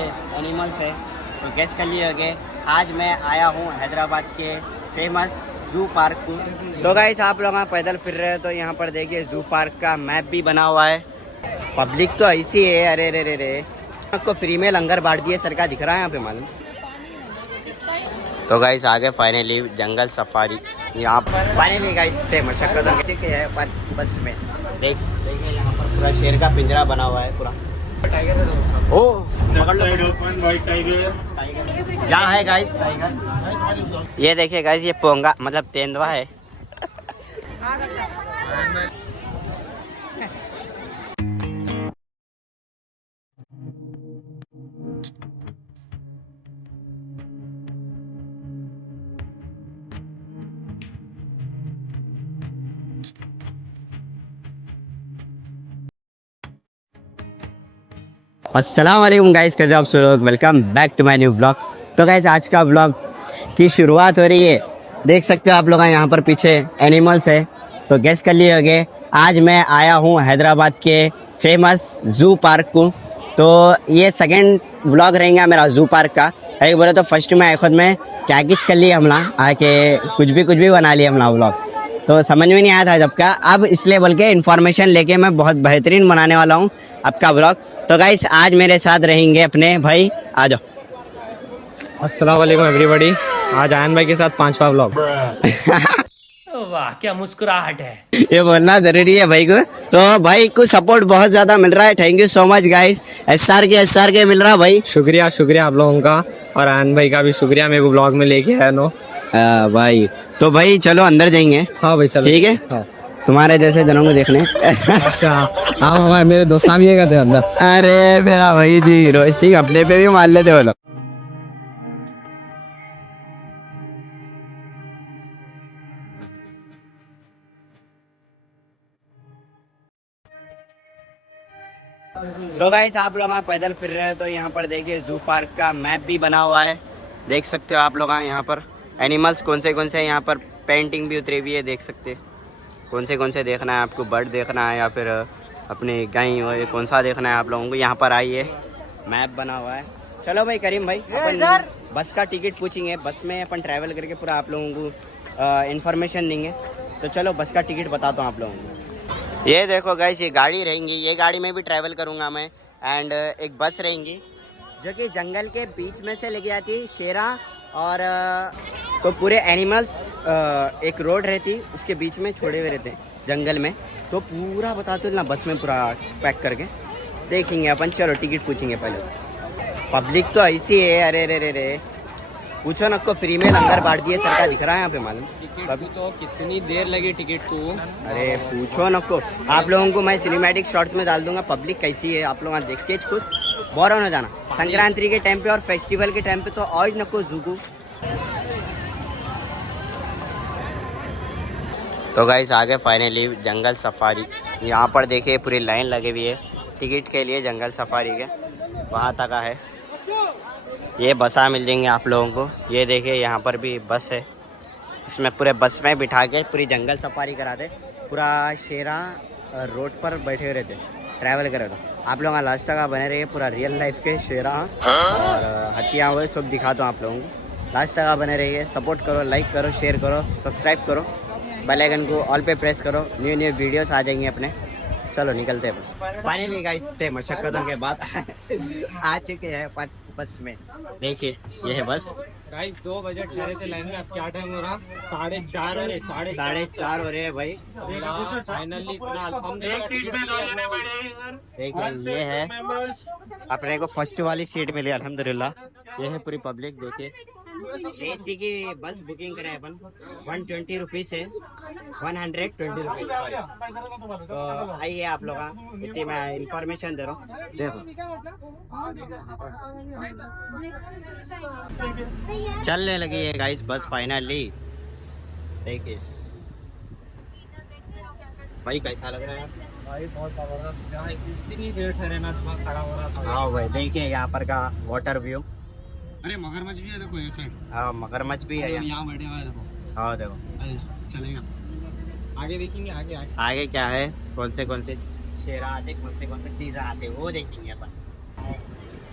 से एनिमल्स है। तो गेस कर लिए होंगे, आज मैं आया हूँ हैदराबाद के फेमस जू पार्क को। तो गाइस आप लोग पैदल फिर रहे हो तो यहाँ पर देखिए जू पार्क का मैप भी बना हुआ है। पब्लिक तो ऐसी है, अरे रे रे रे, आपको फ्री में लंगर बांट दिए सरकार दिख रहा है यहाँ पे मालूम। तो गाइस आगे फाइनली जंगल सफारी, यहाँ पर फाइनली गाइस थे मशक्कतों के है बस में। देखिए यहाँ पर पूरा शेर का पिंजरा बना हुआ है पूरा। ओ यहाँ है गाइस टाइगर। ये देखिए गाइस ये पोंगा मतलब तेंदुआ है। अस्सलाम वालेकुम गाइस, कैसे आप सब लोग, welcome back to my new blog. तो गाइस आज का ब्लॉग की शुरुआत हो रही है। देख सकते हो आप लोग यहाँ पर पीछे एनिमल्स है। तो गेस कर लिए होंगे, आज मैं आया हूँ हैदराबाद के फेमस जू पार्क को। तो ये सेकंड ब्लॉग रहेगा मेरा जू पार्क का। एक बोले तो फर्स्ट में खुद में क्या किच कर लिए हमला आके कुछ भी बना लिया हमला ब्लॉग। तो समझ में नहीं आया था जब का, अब इसलिए बोल के इन्फॉर्मेशन लेके मैं बहुत बेहतरीन बनाने वाला हूँ आपका ब्लॉग। तो गाइस आज मेरे साथ रहेंगे अपने भाई, आ जाओ। अस्सलाम वालेकुम एवरीबॉडी। आज आयन भाई के साथ 5वां व्लॉग। वाह क्या मुस्कुराहट है। ये बोलना जरूरी है भाई को। तो भाई को सपोर्ट बहुत ज्यादा मिल रहा है, thank you so much guys. SR के मिल रहा भाई, शुक्रिया आप लोगों का, और आयन भाई का भी शुक्रिया मेरे को ब्लॉग में लेके आया नो। भाई तो भाई चलो अंदर जाएंगे। हाँ भाई चलो, ठीक है। हाँ। तुम्हारे जैसे जनों को देखने। अच्छा हाँ हमारे मेरे दोस्त भी ये कहते हैं अंदर। अरे मेरा भाई जी रोस्टिंग अपने पे भी मार लेते बोलो। तो गाइस आप लोग पैदल फिर रहे हो तो यहाँ पर देखिए जू पार्क का मैप भी बना हुआ है। देख सकते हो आप लोग यहाँ पर एनिमल्स कौन से यहाँ पर पेंटिंग भी उतरी हुई है। देख सकते कौन से देखना है आपको, बर्ड देखना है या फिर अपनी गाय हो, कौन सा देखना है आप लोगों को। यहाँ पर आइए, मैप बना हुआ है। चलो भाई करीम भाई, अपन बस का टिकट पूछेंगे, बस में अपन ट्रैवल करके पूरा आप लोगों को इन्फॉर्मेशन देंगे। तो चलो बस का टिकट बताता हूँ आप लोगों को। ये देखो गाइस ये गाड़ी रहेंगी, ये गाड़ी में भी ट्रैवल करूँगा मैं। एंड एक बस रहेंगी जो कि जंगल के बीच में से लेके आती शेरा और तो पूरे एनिमल्स एक रोड रहती उसके बीच में छोड़े हुए रहते जंगल में। तो पूरा बताते हो ना बस में पूरा पैक करके देखेंगे अपन। चलो टिकट पूछेंगे पहले। पब्लिक तो ऐसी है, अरे रे रे रे, पूछो न को फ्री में लंगर बांट दिए सरकार दिख रहा है यहाँ पे मालूम। अभी तो कितनी देर लगी टिकट को, अरे पूछो न को। आप लोगों को मैं सिनेमैटिक शॉट्स में डाल दूंगा पब्लिक कैसी है, आप लोग देख के खुद बोर हो जाना। संक्रांति के टाइम पे और फेस्टिवल के टाइम पे तो और न को जूगू। तो गाइस आगे फाइनली जंगल सफारी, यहाँ पर देखिए पूरी लाइन लगी हुई है टिकट के लिए जंगल सफारी के, वहाँ तक है। ये बसा मिल जाएंगे आप लोगों को। ये देखिए यहाँ पर भी बस है, इसमें पूरे बस में बिठा के पूरी जंगल सफारी कराते। पूरा शेरा रोड पर बैठे हुए रहते, ट्रैवल करे। तो आप लोग लास्ट तक बने रहिए, पूरा रियल लाइफ के शेरा और हथियार हुए सब दिखाता हूँ आप लोगों को। लास्ट तक बने रहिए, सपोर्ट करो, लाइक करो, शेयर करो, सब्सक्राइब करो, बेल आइकन को ऑल पे प्रेस करो, न्यू वीडियोस आ जाएंगे अपने। चलो निकलते हैं। फाइनली गाइस थे मशक्कतों के बाद आ चुके हैं बस में। देखिए ये है बस। गाइस 2 बजे ठहरे थे लाइन में, अब क्या टाइम हो रहा? 4:30 हो रहे, 4:30 हो रहे हैं भाई। फाइनली इतना देखिए ये है अपने को फर्स्ट वाली सीट मिली अल्हम्दुलिल्लाह। ये है पूरी पब्लिक। देखिए एसी की बस बुकिंग करें अपन 120 रुपीज़ से 120 रुपीज़। तो आइए आप लोग, इतनी मैं इंफॉर्मेशन दे रहा हूँ। देखो चलने लगी है गाइस बस फाइनली। देखिए भाई कैसा लग रहा है भाई? बहुत जबरदस्त। इतनी देर ठहरे ना, दिमाग खड़ा हो रहा था। हाँ भाई देखिए यहाँ पर का वाटर व्यू। अरे मगरमच्छ भी है, देखो ये साइड। हाँ मगरमच्छ भी है यहाँ बैठे हुआ है, देखो। हाँ देखो। अरे चलेगा, आगे देखेंगे। आगे क्या है, कौन से शेरा आते, कौन से चीज़ें आते वो देखेंगे अपन।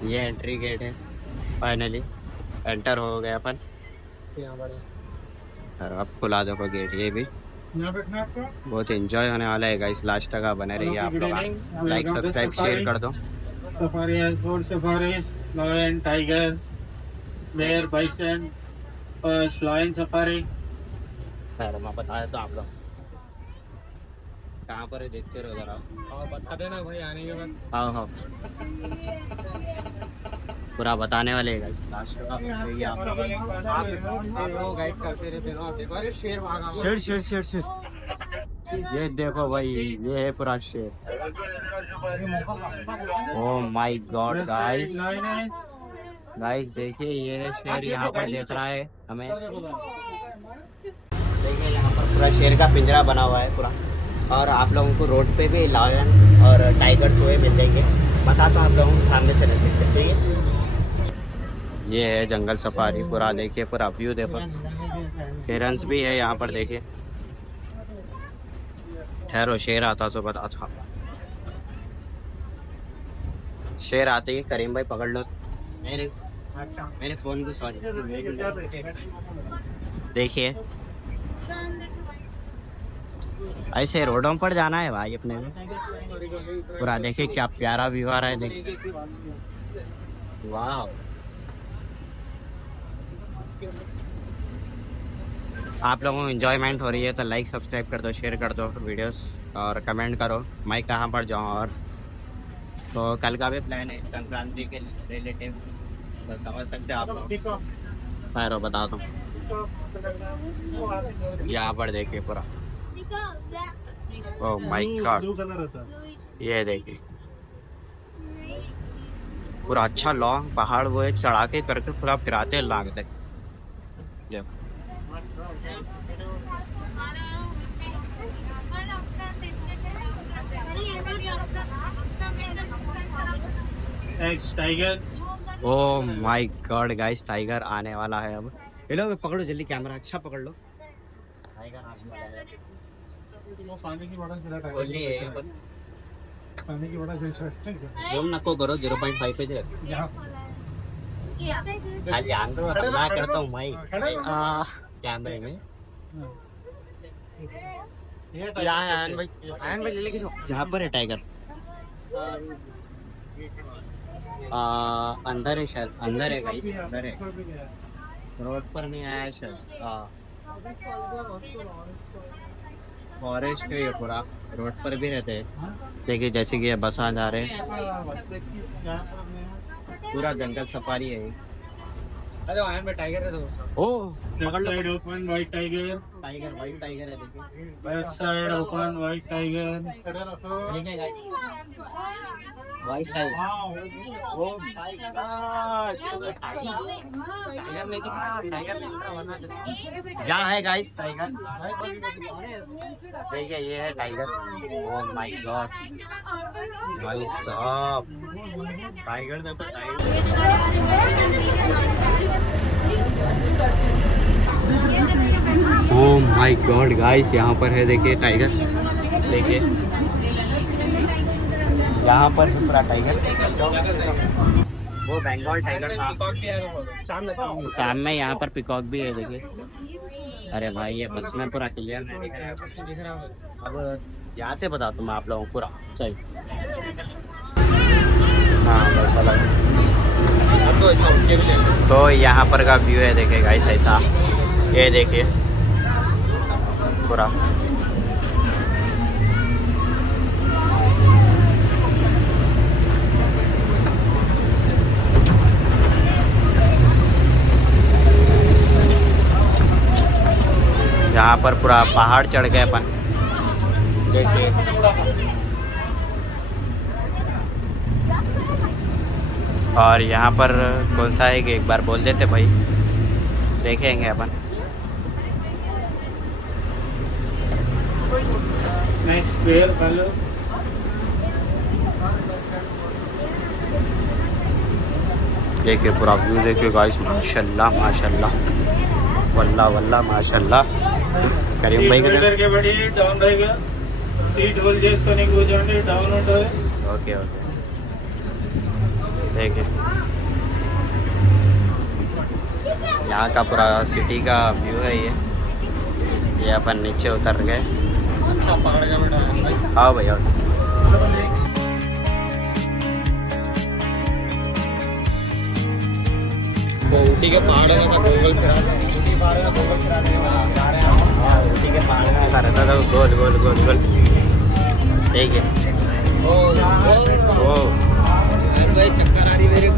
ये एंट्री गेट है, फाइनली एंटर हो गए अपन। और अब खुला देखो गेट, ये भी बहुत एंजॉय होने वाला है गाइस। लास्ट तक बने रहिए आप लोग, लाइक सब्सक्राइब शेयर कर दो। Safari airport safaris, lion, tiger, bear, bison, lion safari. मैं बता देता हूँ आप लोग कहाँ पर है, देखते रहो जरा। और बता देना भाई आने के बाद। हाँ हाँ, पूरा बताने वाले हैं गाइस। लास्ट तक ये आप लोग आप गाइड करते रहते हो। आप देखो, अरे शेर भागा। शेर शेर शेर शेर, ये देखो भाई, ये है पूरा शेर। ओह माय गॉड गाइस, गाइस देखिए ये शेर यहाँ पर देख रहा है हमें। देखिए यहाँ पर पूरा शेर का पिंजरा बना हुआ है पूरा। और आप लोगों को रोड पे भी लायन और टाइगर सोए मिल जाएंगे। बताता हूँ आप लोगों को, सामने से नहीं देख सकते। ये है जंगल सफारी पूरा, देखिए पूरा व्यू देखो। हिरन्स भी है यहाँ पर, देखिए। ठहरो, शेर आता तो बताता। शेर आते ही करीम भाई पकड़ लो मेरे फोन को, सॉरी। देखिए ऐसे रोडों पर जाना है भाई अपने में पूरा। देखिए क्या प्यारा व्यू आ रहा है, देखिए वाह। आप लोगों को एंजॉयमेंट हो रही है तो लाइक सब्सक्राइब कर दो, शेयर कर दो वीडियोस, और कमेंट करो मैं कहाँ पर जाऊँ। और तो कल का भी प्लान है संक्रांति के रिलेटिव, तो समझ सकते हो आप लोग। खैर बता दूँ, यहाँ पर देखिए पूरा, ओह माय गॉड, ये देखिए पूरा अच्छा लॉन्ग पहाड़ वो है, चढ़ा के करके पूरा फिराते लांग तक। Tiger. Oh my God guys, tiger आने वाला है अब। हेलो पकड़ो जल्दी कैमरा, अच्छा पकड़ लो। टाइगर आने वाला है। पानी की बॉटल खिला टाइगर। बोलिए पानी की बॉटल खिला। जूम नको करो, 0.5 पे रख। खाली आंदो मैं करता हूँ मैं कैमरे में। यहाँ है आयन भाई ले लेके जाओ। जहाँ पर है टाइगर, अंदर है शायद, अंदर है गाइस, अंदर है, रोड पर नहीं आया है शायद। फॉरेस्ट है ये पूरा, रोड पर भी रहते हैं। देखिए जैसे कि ये बसा जा रहे हैं, पूरा जंगल सफारी है। अरे आयन में टाइगर है दोस्त। Oh left side open white tiger. Tiger, white tiger है, देखिए। Left side open white tiger. ठीक है guys, white tiger. Oh my god, यहाँ है गाइस टाइगर। देखिए ये है टाइगर। ओह माय गॉड भाई साहब, टाइगर देखो, tiger. Oh my God guys, यहाँ पर है देखिए टाइगर। देखिए यहाँ पर है पूरा टाइगर। वो बंगाल टाइगर था, शाम में यहाँ पर पिकॉक भी है, देखिए। अरे भाई ये बस में पूरा क्लियर नहीं दिख रहा है। अब यहाँ से बता दूँ मैं आप लोगों को पूरा सही। हाँ बस अलग तो यहाँ पर का व्यू है, देखिए गाइस ऐसा। ये देखिए पूरा यहाँ पर पूरा पहाड़ चढ़ गए अपन, देखिए। और यहाँ पर कौन सा है कि एक बार बोल देते भाई, देखेंगे अपन। Next pair hello. देखिए पूरा व्यू देखिए गाइस, माशाल्लाह माशाल्लाह, वल्लाह वल्लाह माशाल्लाह। करीम भाई के बैठिए, डाउन रहेगा सीट होल्ड చేసుకొని కూర్చోండి, डाउन ఉంటుంది। Okay okay. देखिए यहाँ का पूरा सिटी का व्यू है ये अपन नीचे उतर गए। हाँ भैया ऊटी के पहाड़ों में सा गोल फिरा ऊटी पहाड़ में गोल फिराने के बाद जा रहे हैं हम। ऊटी के पहाड़ में ऐसा रहता था गोल गोल गोल गोल। देखिए ओ भाई चक्कर आ रही मेरे को।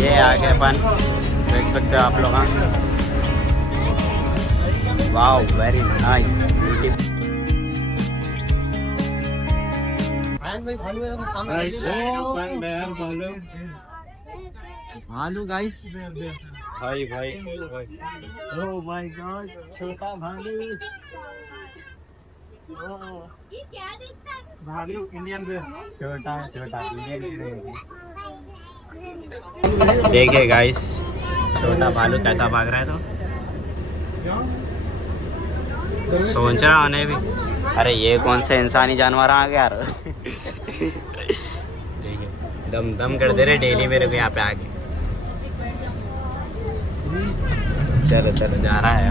ये आगे अपन देख सकते हो आप लोग। Wow very nice Right side open bear भालू। भालू गाइस भाई भाई Oh my God, छोटा भालू। ये क्या दिखता है? भालू इंडियन बेर। छोटा छोटा देखिए गाइस छोटा भालू कैसा भाग रहा है। तो सोच रहा होने भी अरे ये कौन से इंसानी जानवर आ गया यार। देखिए दम दम कर दे रहे डेली मेरे को यहाँ पे आके। चलो चलो जा रहा है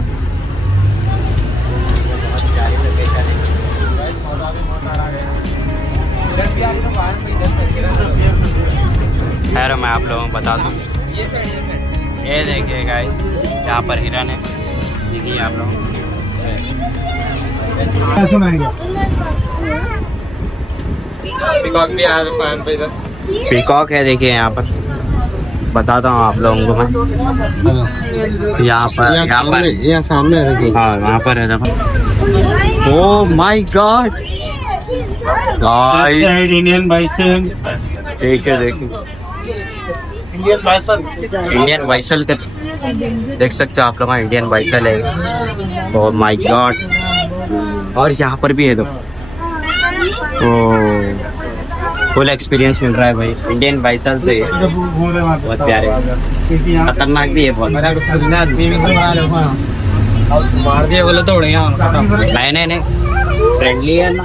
बहुत प्यारी लोकेशन है। खैर मैं आप लोगों को बता दूँ ये देखिए गाइस यहाँ पर हिरन है। देखिए आप लोग ऐसा नहीं पिकॉक भी आया था फाइन पे इधर। पीकॉक है देखिए यहाँ पर बताता हूँ आप लोगों को मैं। यहाँ पर यहाँ सामने है। हाँ वहाँ पर है देखो। ओह my God guys Indian bison. देखिए देखिए इंडियन बाइसन। इंडियन बाइसल का देख सकते हो आप लोग। इंडियन बाइसल है। ओह माय गॉड और यहाँ पर भी है तो फुल एक्सपीरियंस मिल रहा है भाई इंडियन बाइसल से। बहुत प्यारे खतरनाक भी है बहुत। मार दिया बोले तो उड़ेगा। नहीं नहीं फ्रेंडली है ना।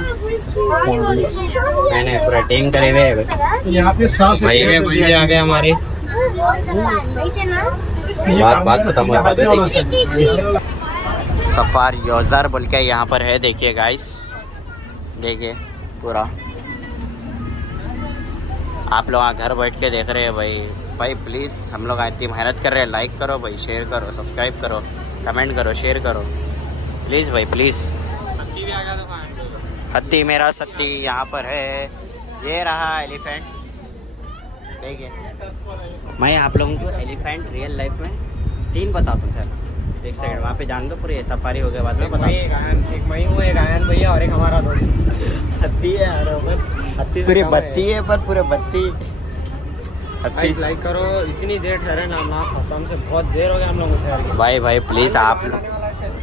नहीं पूरा टीम करे हुए है यहाँ पे स्टाफ भाई भाई आ गए हमारे। बात खत्म हो गई। सफार यूजर बोल के यहाँ पर है देखिए गाइस। देखिए पूरा आप लोग घर बैठ के देख रहे हैं भाई प्लीज़ हम लोग इतनी मेहनत कर रहे हैं। लाइक करो भाई, शेयर करो, सब्सक्राइब करो, कमेंट करो, शेयर करो प्लीज़ भाई प्लीज़। हत्ती मेरा सत्ती यहाँ पर है। ये रहा एलिफेंट। देखिए मैं आप लोगों को एलिफेंट रियल लाइफ में 3 बताता हूँ सर। एक सेकंड वहाँ पे जान दो पूरी सफारी हो गए बाद में बता। एक मई हूँ, एक आयन भैया और एक हमारा दोस्त हत्ती है यार हत्ती पूरी बत्ती है पर पूरे बत्ती हत्ती। लाइक करो। इतनी देर ठहरे ना कसम से बहुत देर हो गया हम लोग को ठहर के। भाई प्लीज़ आप लोग।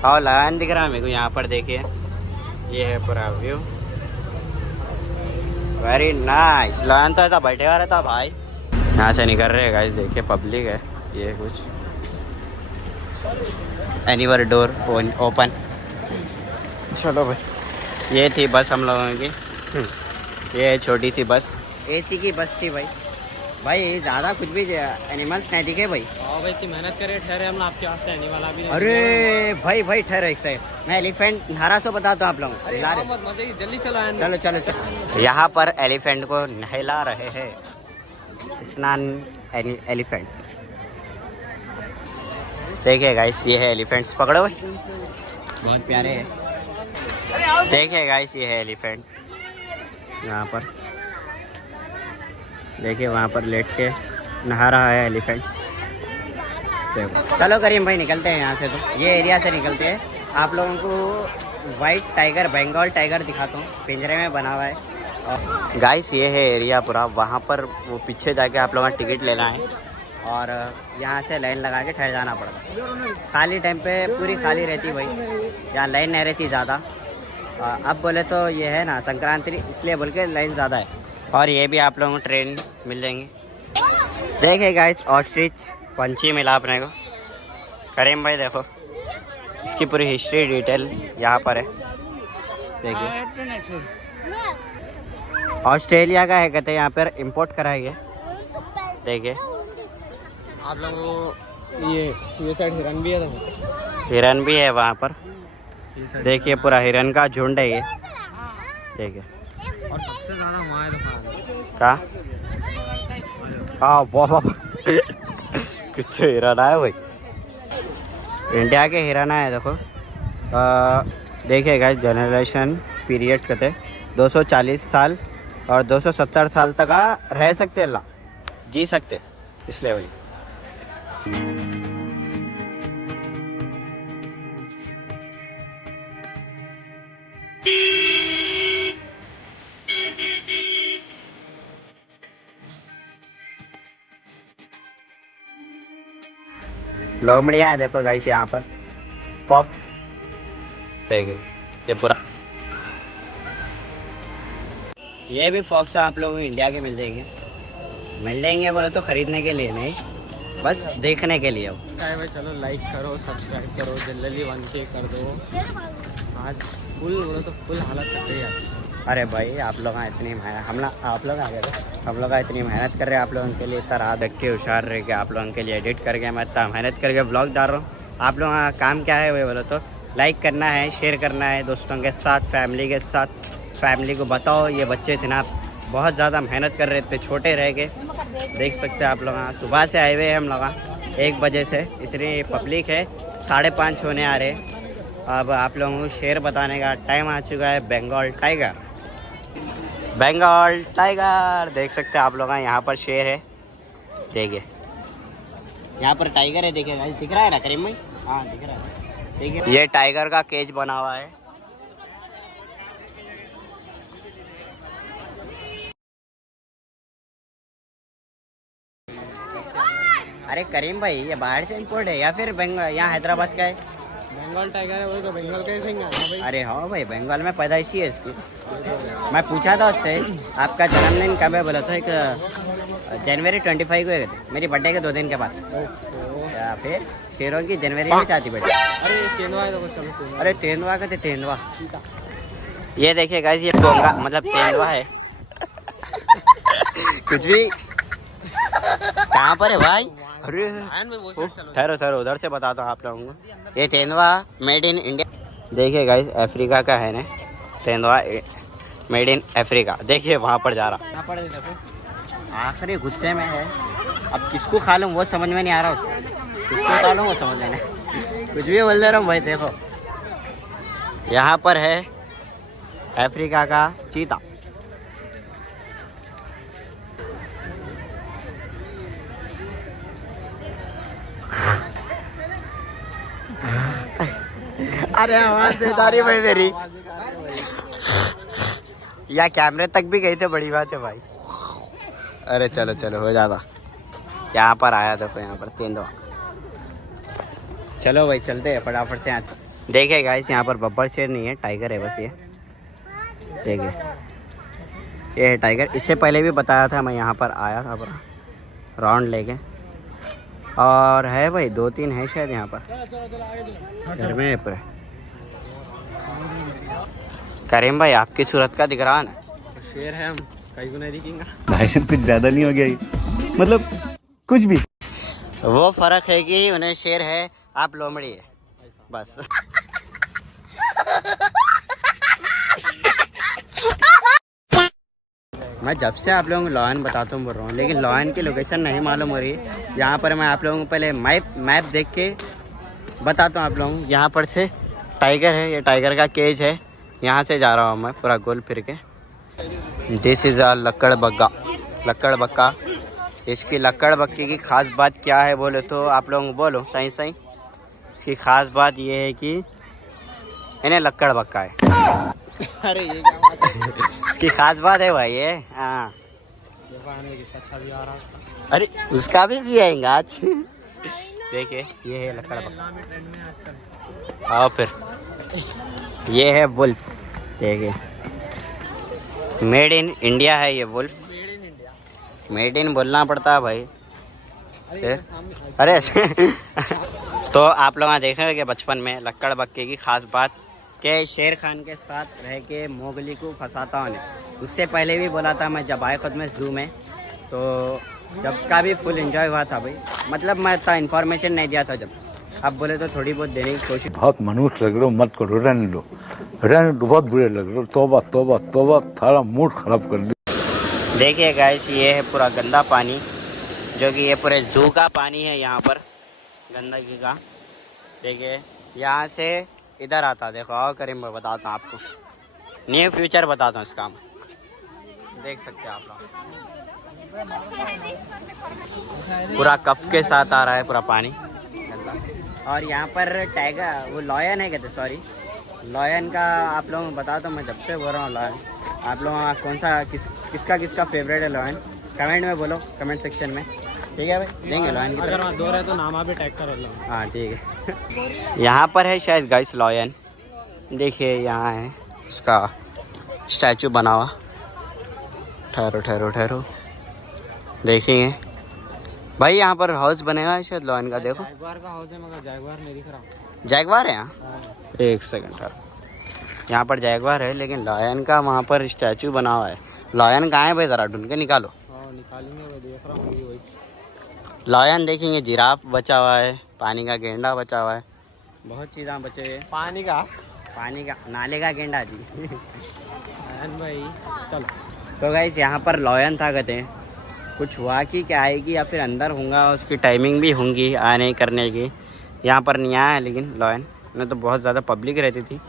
और लायन दिख रहा है मेरे को यहाँ पर। देखिए ये है पूरा व्यू वेरी नाइस। लायन तो ऐसा बैठे हुआ रहता भाई। यहाँ से निकल रहे हैं गाइस। देखिए पब्लिक है ये कुछ। Anywhere door open. चलो भाई ये थी बस हम लोगों की। ये है छोटी सी बस एसी की बस थी भाई ज़्यादा कुछ भी एनिमल्स नहीं दिखे भाई। हाँ भाई इतनी मेहनत करे ठहरे हम आपके वास्ते एनिमल अभी। अरे भाई ठहरो एक से मैं एलिफेंट 1800 बताता हूँ आप लोगों को। बहुत मजे की जल्दी चलो आयन। चलो चलो चलो। यहाँ पर एलिफेंट को नहला रहे हैं स्नान एलिफेंट। देखिए गाइस ये है एलिफेंट्स। पकड़ो भाई बहुत प्यारे हैं। देखिए गाइस ये है एलिफेंट यहाँ पर। देखिए वहाँ पर लेट के नहा रहा है एलिफेंट। देखो चलो करीम भाई निकलते हैं यहाँ से। तो ये एरिया से निकलते हैं। आप लोगों को वाइट टाइगर बंगाल टाइगर दिखाता हूँ पिंजरे में बना हुआ है। और गाइस ये है एरिया पूरा। वहाँ पर वो पीछे जाके आप लोगों को टिकट लेना है और यहाँ से लाइन लगा के ठहर जाना पड़ता। खाली टाइम पे पूरी खाली रहती भाई। यहाँ लाइन नहीं रहती ज़्यादा। अब बोले तो ये है ना संक्रांति इसलिए बोल के लाइन ज़्यादा है। और ये भी आप लोगों को ट्रेन मिल जाएंगे। देखिए गाइस ऑस्ट्रिच पंछी मिला अपने को। करीम भाई देखो इसकी पूरी हिस्ट्री डिटेल यहाँ पर है। देखिए ऑस्ट्रेलिया का है कहते हैं, यहाँ पर इंपोर्ट करा है ये। देखिए आप लोगों को ये साइड हिरन भी है, देखो हिरन भी है वहाँ पर। देखिए पूरा हिरन का झुंड है ये। देखिए और सबसे ज़्यादा वहाँ है, देखो कहाँ? हाँ वाह कुछ हिरन आया भाई, इंडिया के हिरन आए देखो। देखिए गाइस जनरेशन पीरियड कहते हैं 240 साल और 270 साल तक रह सकते अल्लाह, जी सकते, इसलिए वही। लोमड़िया है देखो गाइस यहाँ पर, फॉक्स देखिए ये पूरा, ये भी फॉक्स आप लोगों को इंडिया के मिल जाएंगे बोले तो खरीदने के लिए नहीं, बस देखने के लिए। है भाई, चलो लाइक करो, सब्सक्राइब करो, जल्दी 1K कर दो। आज फुल बोलो तो फुल हालत कर रही है आज। अरे भाई आप लोग इतनी मेहनत, आप लोग आ गए थे, हम लोग इतनी मेहनत कर रहे हैं आप लोगों के लिए, इतना रात रख के होशियार रह के आप लोगों के लिए एडिट करके मैं इतना मेहनत करके व्लॉग डाल रहा हूँ। आप लोगों का काम क्या है वही बोलो तो लाइक करना है, शेयर करना है दोस्तों के साथ, फैमिली के साथ। फैमिली को बताओ ये बच्चे इतना बहुत ज़्यादा मेहनत कर रहे थे, छोटे रह के देख सकते हैं आप लोग। सुबह से आए हुए हैं हम लोग 1 बजे से, इतनी पब्लिक है, 5:30 होने आ रहे। अब आप लोगों को शेर बताने का टाइम आ चुका है। बंगाल टाइगर, बंगाल टाइगर देख सकते हैं आप लोग। यहाँ पर शेर है, देखिए यहाँ पर टाइगर है, देखिए गाइस दिख रहा है ना करीम भाई? हाँ दिख रहा है, देखिए ये टाइगर का केज बना हुआ है। अरे करीम भाई ये बाहर से इंपोर्ट है या फिर यहाँ हैदराबाद का है? बंगाल टाइगर है, वो तो बंगाल का ही सिंह है भाई। अरे हाँ भाई बंगाल में पैदाइशी है इसकी। मैं पूछा था उससे आपका जन्मदिन कब है, बोला तो एक जनवरी 25 को है, मेरी बर्थडे के 2 दिन के बाद। या फिर शेरों की जनवरी में चाहती बर्थडे। अरे तेंदुआ है तो चलो, अरे तेंदुआ का तेंदुआ, ये देखिए गाइस ये पोंगा मतलब तेंदुआ है कुछ भी कहाँ पर है भाई? अरे ठहरो उधर से बताता हूँ आप लोगों को। ये तेंदुआ मेड इन इंडिया, देखिए गाइस अफ्रीका का है ना तेंदुआ, मेड इन अफ्रीका। देखिए वहाँ पर जा रहा, यहाँ पर देखो आखिरी गुस्से में है। अब किसको खा लूँ वो समझ में नहीं आ रहा, उसको किसको खा लूँ वो समझ में नहीं, कुछ भी बोल दे रहा हूँ भाई। देखो यहाँ पर है अफ्रीका का चीता। अरे आवाज देता रही भाई मेरी, या कैमरे तक भी गई थे, बड़ी बात है भाई। अरे चलो हो जाता, यहाँ पर आया देखो यहाँ पर तेंदुआ। चलो भाई चलते हैं फटाफट से। यहाँ देखिए गाइस यहाँ पर बब्बर शेर नहीं है, टाइगर है बस। ये देखिए ये है टाइगर। इससे पहले भी बताया था, मैं यहाँ पर आया था पूरा राउंड लेके, और है भाई 2-3 है शायद यहाँ पर घर में पूरे। करीम भाई आपकी सूरत का दिख रहा है ना, शेर है हम कहीं को नहीं दिखेंगे। भाईजान कुछ ज्यादा नहीं हो गया ये? मतलब कुछ भी। वो फर्क है कि उन्हें शेर है, आप लोमड़ी है बस मैं जब से आप लोगों को लॉयन बताता हूँ बोल रहा हूँ, लेकिन लॉयन की लोकेशन नहीं मालूम हो रही है। यहाँ पर मैं आप लोगों को पहले मैप देख के बताता हूँ आप लोगों को। यहाँ पर से टाइगर है, ये टाइगर का केज है, यहाँ से जा रहा हूँ मैं पूरा गोल फिर के। दिस इज़ अ लक्कड़ बग्गा। इसकी लक्कड़ बग्गे की ख़ास बात क्या है बोले तो आप लोगों को बोलो सही। इसकी ख़ास बात ये है कि इन्हें लक्कड़ बग्गा है। अरे ये क्या बात है? इसकी खास बात है भाई ये। हाँ अच्छा भी आ रहा है। अरे उसका भी आएंगे आज देखिए ये है लकड़ बग्गा। आओ फिर ये है वुल्फ, देखिए मेड इन इंडिया है ये वुल्फ। मेड इन बोलना पड़ता है भाई। अरे तो आप लोग देखे कि बचपन में लक्कड़ बग्गे की खास बात कि शेर खान के साथ रह के मोगली को फंसाता हूँ। उससे पहले भी बोला था मैं जब आए खुद में ज़ू में, तो जब का भी फुल एंजॉय हुआ था भाई। मतलब मैं इतना इन्फॉर्मेशन नहीं दिया था जब, अब बोले तो थोड़ी बहुत देने की कोशिश। बहुत मनुष्य लग रहे हो, मत करो, रहने दो, बहुत बुरे लग रहे हो। तौबा तौबा तौबा, सारा मूड खराब कर दिया। देखिए गाइस, ये है पूरा गंदा पानी, जो कि ये पूरे ज़ू का पानी है यहाँ पर, गंदगी का। देखिए यहाँ से इधर आता, देखो आओ करीम मैं बताता हूँ आपको, न्यू फ्यूचर बताता हूँ इसका। देख सकते हैं आप लोग, पूरा कफ के साथ आ रहा है पूरा पानी गंदा। और यहाँ पर टाइगर, वो लॉयन है कहते, सॉरी लॉयन का आप लोगों को बता दो, मैं जब से बोल रहा हूँ लॉयन। आप लोग कौन सा किसका फेवरेट है लॉयन, कमेंट में बोलो, कमेंट सेक्शन में, ठीक है भाई। देंगे लॉयन की अगर वहाँ दो रहे तो नाम भी टैग कर लो। हाँ ठीक है। यहाँ पर है शायद गाइस लॉयन, देखिए यहाँ है उसका स्टैचू बना हुआ। ठहरो ठहरो ठहरो, देखेंगे भाई यहाँ पर हाउस बनेगा है शायद लॉयन का। देखो जैगवार का हाउस है, मगर जैगवार नहीं दिख रहा। जैगवार है यहाँ, एक सेकंड ठहरो, यहाँ पर जैगवार है लेकिन लॉयन का वहाँ पर स्टैचू बना हुआ है। लॉयन कहाँ है भाई, ज़रा ढूंढ के निकालो। निकालेंगे, मैं देख रहा हूँ वही। लॉयन देखेंगे, जिराफ बचा हुआ है, पानी का गेंडा बचा हुआ है, बहुत चीज़ें बचे हुए हैं। पानी का नाले का गेंडा जी। भाई चलो। तो गाइस यहाँ पर लॉयन था कहते हैं, कुछ हुआ कि क्या आएगी या फिर अंदर होगा, उसकी टाइमिंग भी होंगी आने करने की। यहाँ पर नहीं आया है लेकिन लॉयन में तो बहुत ज़्यादा पब्लिक रहती थी।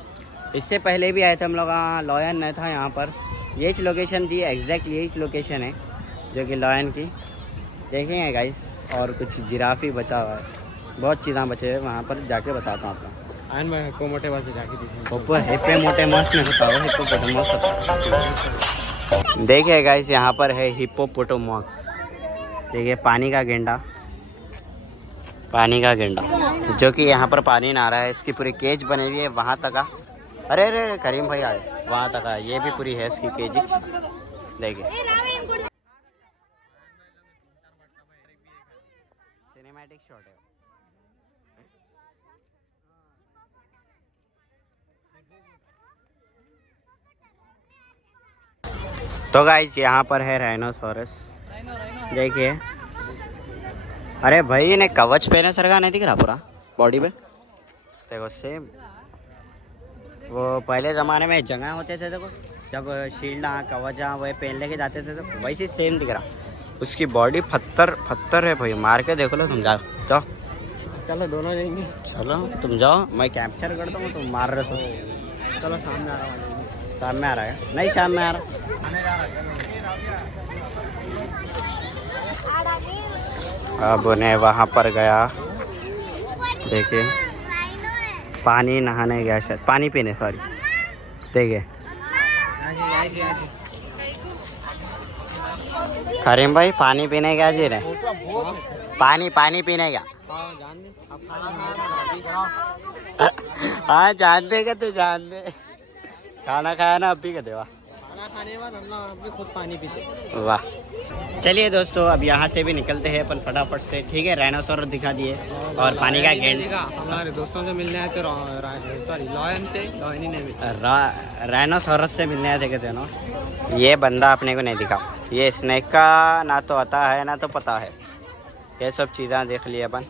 इससे पहले भी आए थे हम लोग, लॉयन नहीं था यहाँ पर। यही लोकेशन थी, एग्जैक्ट यही लोकेशन है जो कि लॉयन की। देखेंगे गाइस, और कुछ जिराफ ही बचा हुआ है, बहुत चीज़ें बचे हुए वहाँ पर, जाके बताता हूँ आप लोग। आन मैं को मोटे पास जाके दिखा। ऊपर हिप्पे मोटे मॉस में होता है, हिप्पोपोटामस होता है। देखिए गाइस, यहाँ पर है हिप्पोपोटामस। देखिए पानी का गेंडा, जो कि यहाँ पर पानी नहा रहा है। इसकी पूरी केज बनी हुई है वहाँ तक। अरे अरे करीम भाई आए, वहाँ तक है, ये भी पूरी है इसकी केज। देखिए सिनेमैटिक शॉट है। तो गाइस यहाँ पर है राइनोसोरस, देखिए। अरे भाई ने कवच पहने सर का नहीं दिख रहा पूरा बॉडी पे, देखो सेम। वो पहले ज़माने में जंगा होते थे, देखो जब शील्ड कवच वह पहन लेके जाते थे तो वैसे सेम दिख रहा। उसकी बॉडी पत्थर है भाई, मार के देख लो तुम। जाओ चलो दोनों जाएंगे। चलो तुम जाओ, मैं कैप्चर करता हूँ, तुम मार रहे हो। चलो सामने आ रहा हूँ। शाम में आ रहा है, नहीं शाम में आ रहा। अब उन्हें वहाँ पर गया, देखिए पानी नहाने गया शायद, पानी पीने, सॉरी। देखिए करीम भाई पानी पीने गया जी रहे, पानी पीने गया। हाँ जान देगा तो जान दे, खाना खाया ना, अब भी कहते वाह। खाना खाने के बाद हम लोग भी खुद पानी पीते। वाह। चलिए दोस्तों, अब यहाँ से भी निकलते हैं अपन फटाफट से, ठीक है। राइनोसोरस दिखा दिए और पानी का गेंडा। हमारे दोस्तों से मिलने आए थे, सॉरी लॉयन से, लॉयन ही नहीं राइनोसोरस से मिलने आए थे कहते हैं ना। ये बंदा अपने को नहीं दिखा, ये स्नेक का ना तो आता है ना तो पता है। ये सब चीज़ें देख लिए अपन।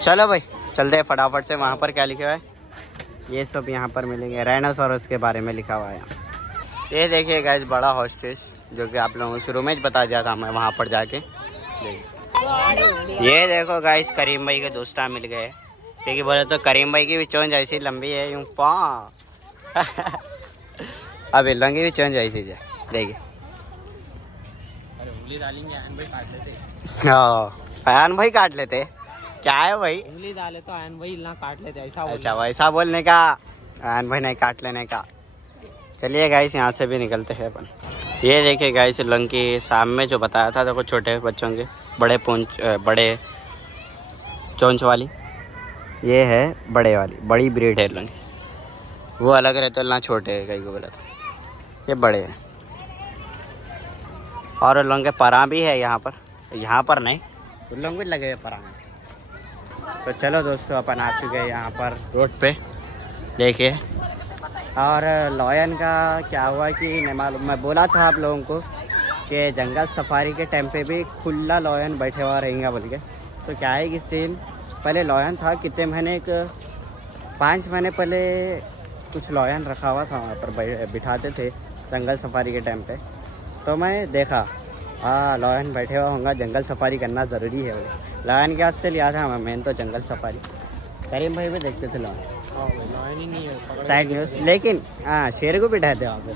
चलो भाई चलते हैं फटाफट से। वहाँ पर क्या लिखा हुआ है, ये सब यहाँ पर मिलेंगे। राइनोसोरस के बारे में लिखा हुआ है यहाँ। ये देखिए गाइस, बड़ा हॉस्टेज, जो कि आप लोगों को शुरू में ही बता दिया था मैं वहाँ पर जाके। ये देखो गाइस, करीम भाई के दोस्ता मिल गए, क्योंकि बोले तो करीम भाई की भी चोंच ऐसी लंबी है यूँ पा। अब लंगी भी चोंच ऐसी है, देखिए। अरे उंगली डालेंगे, आयन भाई काट लेते। हाँ आयन भाई काट लेते, क्या है भाई, उंगली डाले तो आयन भाई ना काट लेते, ऐसा। अच्छा वैसा बोलने का, आयन भाई नहीं काट लेने का। चलिए गाइस, यहाँ से भी निकलते हैं अपन। ये देखिए गाइस, लंकी शाम में जो बताया था, देखो छोटे बच्चों के बड़े चोंच वाली, ये है बड़े वाली, बड़ी ब्रीड है लंकी। वो अलग रहते हैं ना, छोटे है कहीं को बोला था, ये बड़े हैं। और उन लोगों के परा भी है यहाँ पर नहीं, उन लोग भी लगे हुए परा में। तो चलो दोस्तों, अपन आ चुके हैं यहाँ पर रोड पे, देखिए। और लॉयन का क्या हुआ कि नहीं मालूम, मैं बोला था आप लोगों को कि जंगल सफारी के टाइम पे भी खुला लॉयन बैठे हुआ रहेंगे बोल के। तो क्या है कि सीन, पहले लॉयन था कितने महीने, 5 महीने पहले कुछ लॉयन रखा हुआ था वहाँ पर, बिठाते थे जंगल सफारी के टाइम पे। तो मैं देखा हाँ लॉयन बैठे हुआ होगा, जंगल सफारी करना ज़रूरी है बोले। लॉयन के वास्ते लिया था मैं तो जंगल सफारी। करीम भाई भी देखते थे लॉयन ही नहीं है साइड न्यूज़, लेकिन हाँ शेर को बिठाते वहाँ पे,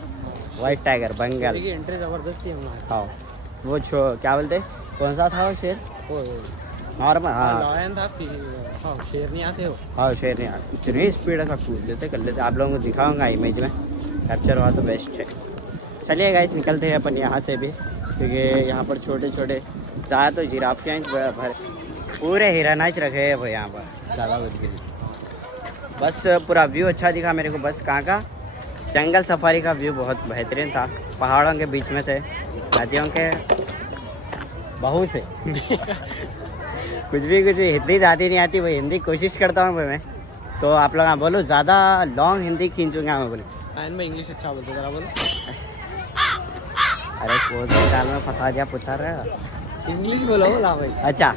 वाइट टाइगर बंगाल। एंट्री ज़बरदस्त थी हमारे। हाँ वो क्या बोलते, कौन सा था वो शेर? नॉर्मल हाँ लॉयन था, हाँ शेर नहीं आते हो। हाँ शेर नहीं आते, इतनी स्पीड ऐसा कूद लेते कर लेते। आप लोगों को दिखाऊंगा इमेज में, कैप्चर हुआ तो बेस्ट है। चलिए गाइस निकलते हैं अपन यहाँ से भी, क्योंकि यहाँ पर छोटे छोटे ज़्यादा तो जिराफियाँ भर पूरे हिरनाच रखे हैं भाई यहाँ पर ज़्यादा कुछ भी नहीं। बस पूरा व्यू अच्छा दिखा मेरे को, बस कहाँ का जंगल सफारी का व्यू बहुत बेहतरीन था। पहाड़ों के बीच में से, नदियों के बहू से कुछ भी हिंदी ज़्यादा नहीं आती भाई, हिंदी कोशिश करता हूँ मैं। तो आप लोग बोलो ज़्यादा लॉन्ग हिंदी खींचूंगा मैं बोले। मैं इंग्लिश अच्छा बोलते जरा बोलो। अरे कोई साल में फंसा दिया पुत्र, इंग्लिश बोलो बोला भाई। अच्छा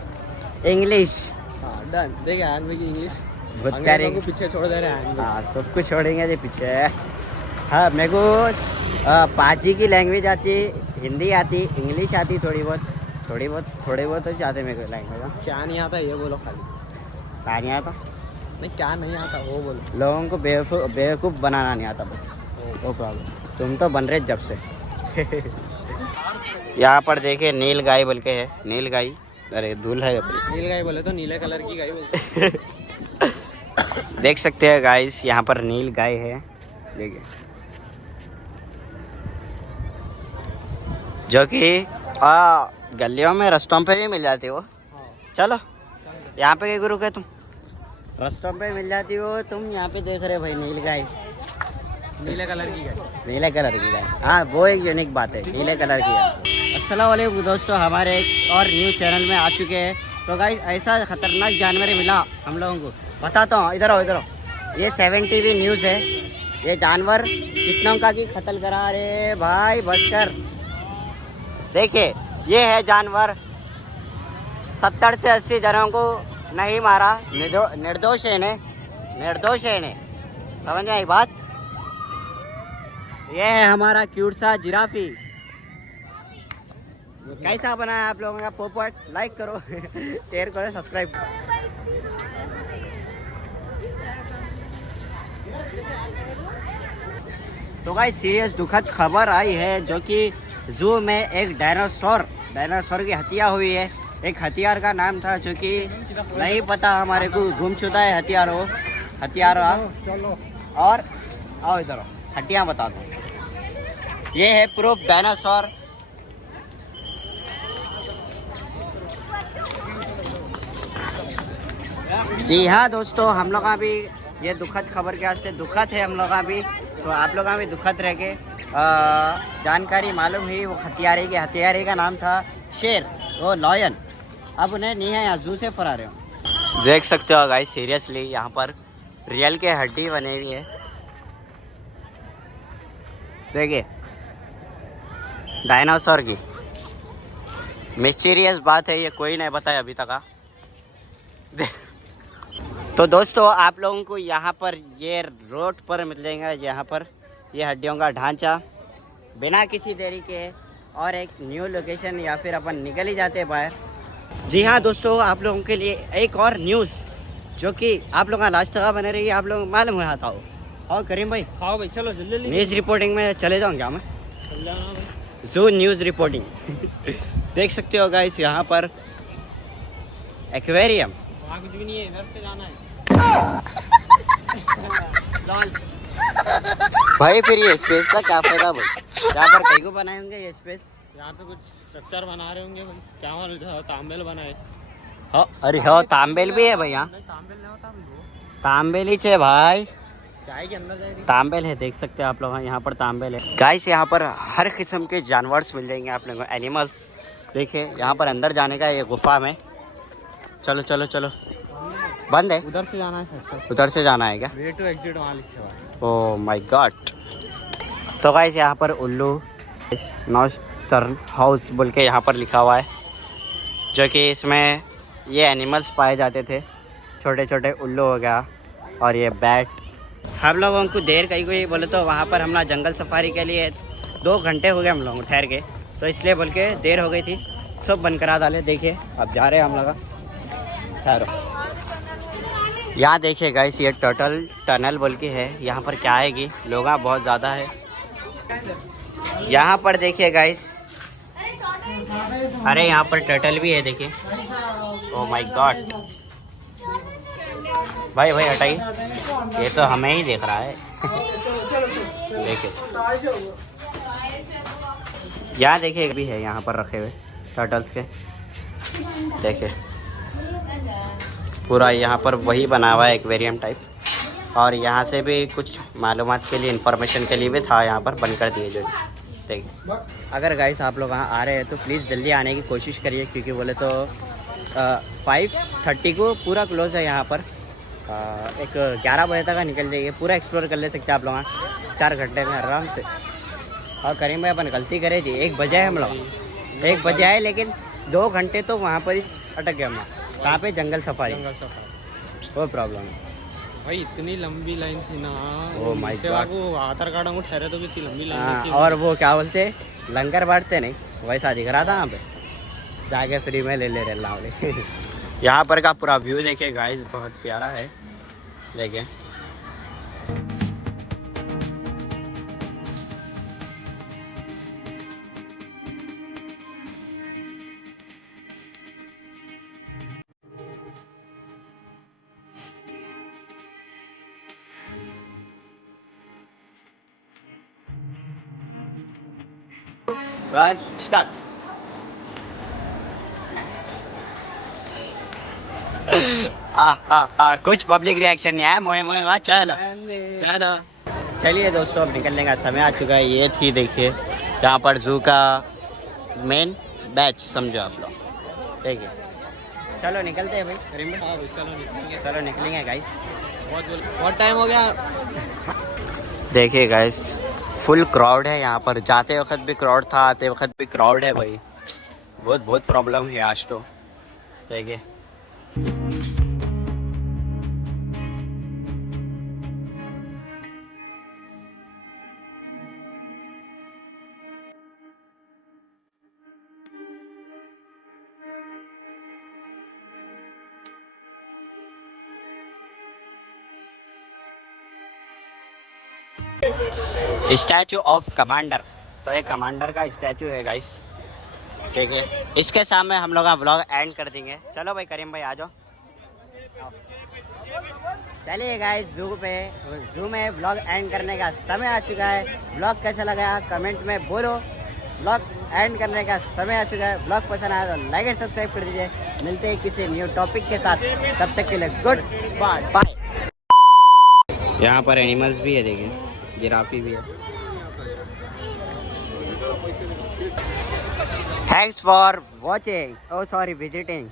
इंग्लिश, हाँ डन। देखिए आयन भाई की इंग्लिश बहुत प्यारी। को पीछे छोड़ दे रहे हैं। हाँ सब कुछ छोड़ेंगे जी पीछे। हाँ मेरे को पाजी की लैंग्वेज आती, हिंदी आती, इंग्लिश आती थोड़ी बहुत तो जाते मेरे को लैंग्वेज। क्या नहीं आता ये बोलो खाली। क्या नहीं आता? नहीं क्या नहीं आता वो बोलो। लोगों को बेवकूफ़ बनाना नहीं आता बस, वो प्रॉब्लम। तुम तो बन रहे जब से। यहाँ पर देखिए नील गाय बोल के है, नील गाय। अरे धूल है अपनी। नील गाय बोले तो नीले कलर की गाय बोलते। देख सकते हैं गाइस यहाँ पर नील गाय है, देखिए, जो कि गलियों में रास्तों पे भी मिल जाती हो। चलो यहाँ पे गुरु के तुम रास्तों पे मिल जाती हो तुम। यहाँ पे देख रहे भाई नील गाय, नीले कलर की गाय। नीले कलर की गाय, हाँ वो एक यूनिक बात है, नीले कलर की गाय। अस्सलाम वालेकुम दोस्तों, हमारे एक और न्यू चैनल में आ चुके हैं। तो गाइस ऐसा खतरनाक जानवर मिला हम लोगों को, बताता हूँ। इधर आओ ये 7 TV न्यूज़ है। ये जानवर कितनों का की कत्ल करा रहे भाई, बस कर। देखिए ये है जानवर, 70 से 80 जनों को नहीं मारा, निर्दोष है ने, समझ में आई बात। ये है हमारा क्यूट सा जिराफी। कैसा बना है आप लोगों का पोपट? लाइक करो, शेयर करो, सब्सक्राइब करो। तो गाइस सीरियस दुखद खबर आई है, जो कि जू में एक डायनासोर की हत्या हुई है। एक हथियार का नाम था जो कि नहीं पता हमारे को, गुमशुदा है हथियार। और आओ इधर हड्डियाँ बता दो। ये है प्रूफ डायनासोर। जी हाँ दोस्तों, हम लोग का भी ये दुखद खबर के वास्ते दुखद है हम लोग का भी। तो आप लोग का भी दुखद रह के जानकारी मालूम हुई। वो हथियारे का नाम था शेर, वो लॉयन। अब उन्हें नहीं है, यहाँ जू से फरार हो। देख सकते हो गाइस, सीरियसली यहाँ पर रियल के हड्डी बने हुई है। देखिए डायनासोर की मिस्टीरियस बात है ये, कोई नहीं बताया अभी तक। तो दोस्तों आप लोगों को यहाँ पर ये रोड पर मिलेगा, यहाँ पर ये हड्डियों का ढांचा। बिना किसी देरी के और एक न्यू लोकेशन, या फिर अपन निकल ही जाते हैं बाहर। जी हाँ दोस्तों, आप लोगों के लिए एक और न्यूज़, जो कि आप लोगों का लास्ट तक बने रही, आप लोगों को मालूम हुआ था। और करीम भाई हाँ भाई चलो जल्दी न्यूज़ रिपोर्टिंग में चले जाऊँ क्या मैं? चल जाना भाई। जू न्यूज़ रिपोर्टिंग। देख सकते हो गाइस यहाँ पर एक्वेरियम। वहाँ कुछ भी नहीं है, इधर से जाना है। भाई फिर ये स्पेस का क्या फायदा भाई? यहाँ पर कहीं को बनाए होंगे ये स्पेस? यहाँ पे कुछ स्ट्रक्चर बना रहे होंगे भाई, क्या मालूम, तांबेल बनाए। हाँ अरे हाँ तांबेल भी है भाई यहाँ। तांबेल नहीं होता तांबेल ही है भाई, चाय के अंदर जाएगी। तांबेल है, देख सकते हैं आप लोग यहाँ पर तांबेल है। गाइस यहाँ पर हर किस्म के जानवर्स मिल जाएंगे आप लोगों को, एनिमल्स। देखिए यहाँ पर अंदर जाने का ये गुफा में। चलो बंद है, उधर से जाना है सर। उधर से जाना है क्या? वे टू एग्जिट वहाँ लिखे हुआ है। ओह माय गॉड। तो गाइस यहाँ पर उल्लू नॉर्थर्न हाउस बोल के यहाँ पर लिखा हुआ है, जो कि इसमें ये एनिमल्स पाए जाते थे, छोटे छोटे उल्लू हो गया और ये बैट। हम लोगों को देर कहीं कोई बोले तो वहाँ पर हम लोग जंगल सफारी के लिए 2 घंटे हो गए हम लोग ठहर के, तो इसलिए बोल के देर हो गई थी, सब बंद करा डाले। देखिए अब जा रहे हैं हम लोग ठहरो। यहाँ देखिए गाइस ये टर्टल टनल बोल के है, यहाँ पर क्या है कि लोग बहुत ज़्यादा है। यहाँ पर देखिए गाइस, अरे यहाँ पर टर्टल भी है देखिए। ओह माय गॉड, भाई भाई हटाइए, ये तो हमें ही देख रहा है। देखिए यहाँ देखिए भी है यहाँ पर रखे हुए टर्टल्स के, देखिए पूरा यहाँ पर वही बना हुआ है एक्वेरियम टाइप। और यहाँ से भी कुछ मालूमात के लिए, इंफॉर्मेशन के लिए भी था यहाँ पर बंद कर दिए जो। देखिए अगर गाइस आप लोग वहाँ आ रहे हैं तो प्लीज़ जल्दी आने की कोशिश करिए, क्योंकि बोले तो 5:30 को पूरा क्लोज है यहाँ पर। एक 11 बजे तक निकल जाइए, पूरा एक्सप्लोर कर ले सकते हैं आप लोग 4 घंटे में आराम से। और करीम भाई अपन गलती करे थी, 1 बजे है हम लोग, 1 बजे आए, लेकिन 2 घंटे तो वहाँ पर ही अटक गए हम। कहाँ पे? जंगल सफारी। वो प्रॉब्लम है भाई, इतनी लंबी लाइन थी ना। ओह माय गॉड, वो आधार कार्ड हमको ठहरे तो भी इतनी लंबी लाइन हाँ, थी। और वो क्या बोलते लंगर बांटते नहीं, वैसा दिख रहा था वहाँ पे, जाके फ्री में ले ले रहे लावले। यहाँ पर का पूरा व्यू देखिए गाइस, बहुत प्यारा है। देखिए स्टार्ट। कुछ पब्लिक रिएक्शन नहीं आया, मोए मोए वाह, चलो चलो। चलिए दोस्तों, अब निकलने का समय आ चुका है। ये थी देखिए यहाँ पर जू का मेन बैच, समझो आप लोग। देखिए चलो निकलते हैं भाई। चलो निकलेंगे गाइस, बहुत टाइम हो गया। देखिए गाइस फुल क्राउड है यहाँ पर, जाते वक्त भी क्राउड था, आते वक्त भी क्राउड है भाई, बहुत प्रॉब्लम है आज तो। देखिए स्टैचू ऑफ कमांडर, तो ये कमांडर का स्टैचू है गाइस। ठीक है, इसके सामने हम लोग का व्लॉग एंड कर देंगे। चलो भाई करीम भाई आ जाओ। चलिए गाइस, जू में व्लॉग एंड करने का समय आ चुका है। व्लॉग कैसा लगा कमेंट में बोलो। व्लॉग एंड करने का समय आ चुका है। व्लॉग पसंद आया तो लाइक एंड सब्सक्राइब कर दीजिए। मिलते हैं किसी न्यू टॉपिक के साथ, तब तक के लिए गुड बाय। यहाँ पर एनिमल्स भी है, देखिए जिराफी भी है। Thanks for watching. Oh sorry, visiting.